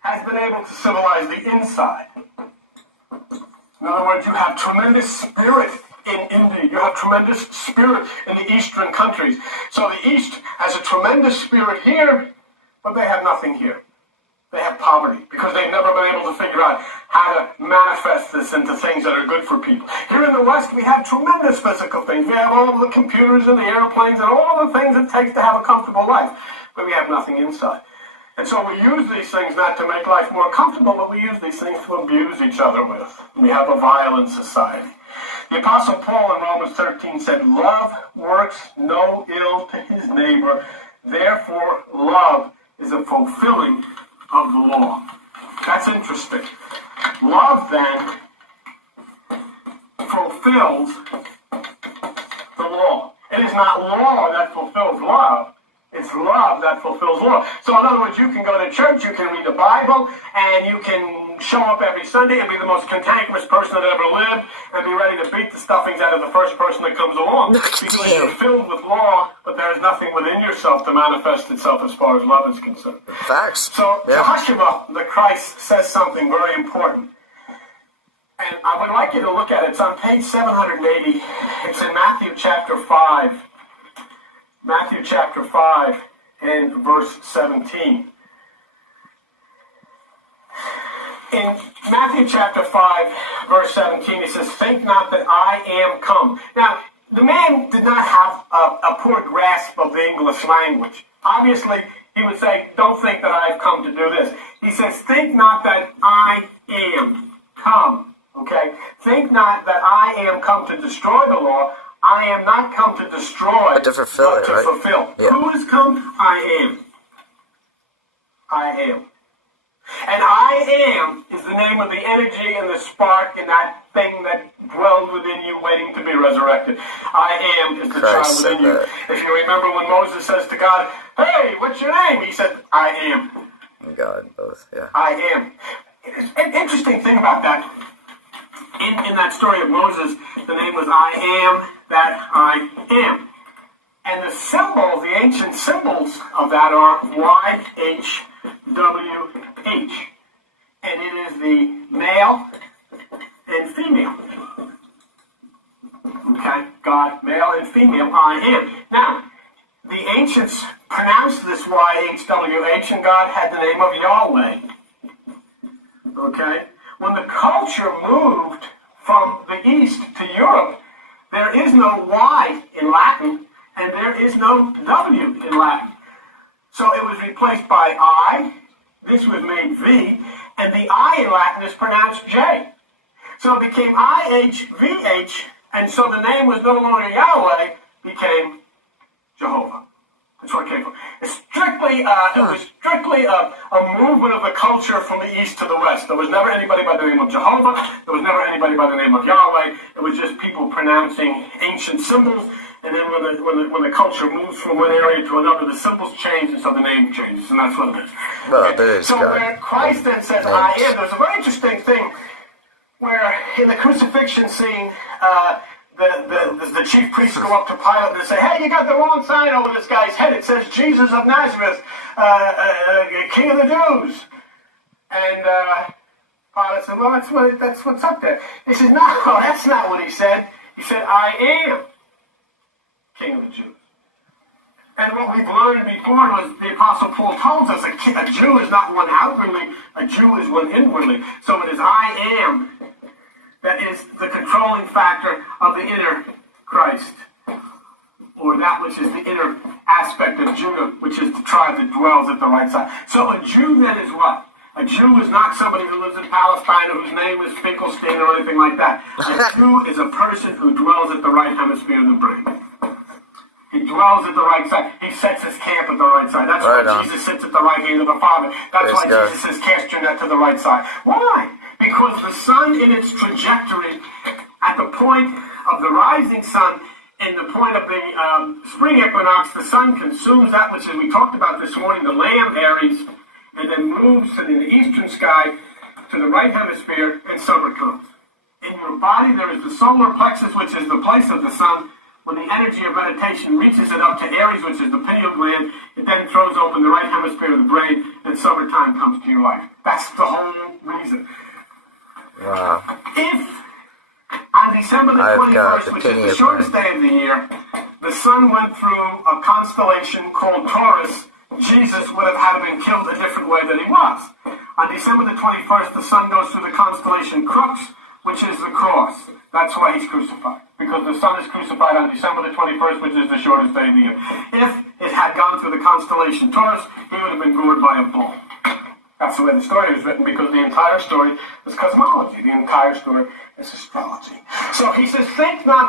has been able to civilize the inside. In other words, you have tremendous spirit in India. You have tremendous spirit in the Eastern countries. So the East has a tremendous spirit here, but they have nothing here. They have poverty because they've never been able to figure out how to manifest this into things that are good for people. Here in the West, we have tremendous physical things. We have all the computers and the airplanes and all the things it takes to have a comfortable life, but we have nothing inside. And so we use these things not to make life more comfortable, but we use these things to abuse each other with. We have a violent society. The Apostle Paul in Romans 13 said, "Love works no ill to his neighbor. Therefore, love is a fulfilling of the law." That's interesting. Love, then, fulfills the law. It is not law that fulfills love. It's love that fulfills law. So in other words, you can go to church, you can read the Bible, and you can show up every Sunday and be the most cantankerous person that ever lived and be ready to beat the stuffings out of the first person that comes along because you're filled with law, but there is nothing within yourself to manifest itself as far as love is concerned. Facts. So Joshua, the Christ, says something very important. And I would like you to look at it. It's on page 780. It's in Matthew chapter 5. Matthew chapter 5 and verse 17. In Matthew chapter 5, verse 17, it says, "Think not that I am come." Now, the man did not have a poor grasp of the English language. Obviously, he would say, "Don't think that I've come to do this." He says, "Think not that I am come." Okay? "Think not that I am come to destroy the law. I am not come to destroy, but to fulfill but it, to right? fulfill." Yeah. Who has come? I am. I am. And I am is the name of the energy and the spark and that thing that dwells within you waiting to be resurrected. I am is the child within you. If you remember when Moses says to God, "Hey, what's your name?" He said, "I am." God, both, yeah. I am. An interesting thing about that, in that story of Moses, the name was I am that I am. And the symbols, the ancient symbols of that are YHWH. And it is the male and female. Okay? God, male and female, I am. Now, the ancients pronounced this YHWH, and God had the name of Yahweh. Okay? When the culture moved from the East to Europe, there is no Y in Latin, and there is no W in Latin. So it was replaced by I, this was made V, and the I in Latin is pronounced J. So it became IHVH, and so the name was no longer Yahweh, became Jehovah. That's where it came from. It was strictly a movement of the culture from the east to the west. There was never anybody by the name of Jehovah. There was never anybody by the name of Yahweh. It was just people pronouncing ancient symbols. And then when the culture moves from one area to another, the symbols change, and so the name changes, and that's what it is. Well, there is so God. where Christ then says, "I am," there's a very interesting thing where in the crucifixion scene, the chief priests go up to Pilate and say, "Hey, you got the wrong sign over this guy's head. It says Jesus of Nazareth, King of the Jews." And Pilate said, "Well, that's what's up there." He said, "No, that's not what he said. He said, I am King of the Jews." And what we've learned before was the Apostle Paul tells us a Jew is not one outwardly, a Jew is one inwardly. So it is I am that is the controlling factor of the inner Christ, or that which is the inner aspect of Judah, which is the tribe that dwells at the right side. So a Jew then is what? A Jew is not somebody who lives in Palestine whose name is Finkelstein or anything like that. A Jew is a person who dwells at the right hemisphere of the brain. He dwells at the right side. He sets his camp at the right side. That's why Jesus sits at the right hand of the Father. That's why Jesus says, "Cast your net to the right side." Why? Because the sun in its trajectory, at the point of the rising sun, and the point of the spring equinox, the sun consumes that which, as we talked about this morning, the lamb Aries, and then moves in the eastern sky to the right hemisphere, and summer comes. In your body, there is the solar plexus, which is the place of the sun, when the energy of meditation reaches it up to Aries, which is the pineal gland, it then throws open the right hemisphere of the brain, and summertime comes to your life. That's the whole reason. Wow. If on December the 21st, which is the shortest day of the year, the sun went through a constellation called Taurus, Jesus would have had been killed a different way than he was. On December the 21st, the sun goes through the constellation Crux, which is the cross. That's why he's crucified. Because the sun is crucified on December the 21st, which is the shortest day of the year. If it had gone through the constellation Taurus, he would have been gored by a bull. That's the way the story was written, because the entire story is cosmology. The entire story is astrology. So he says, think not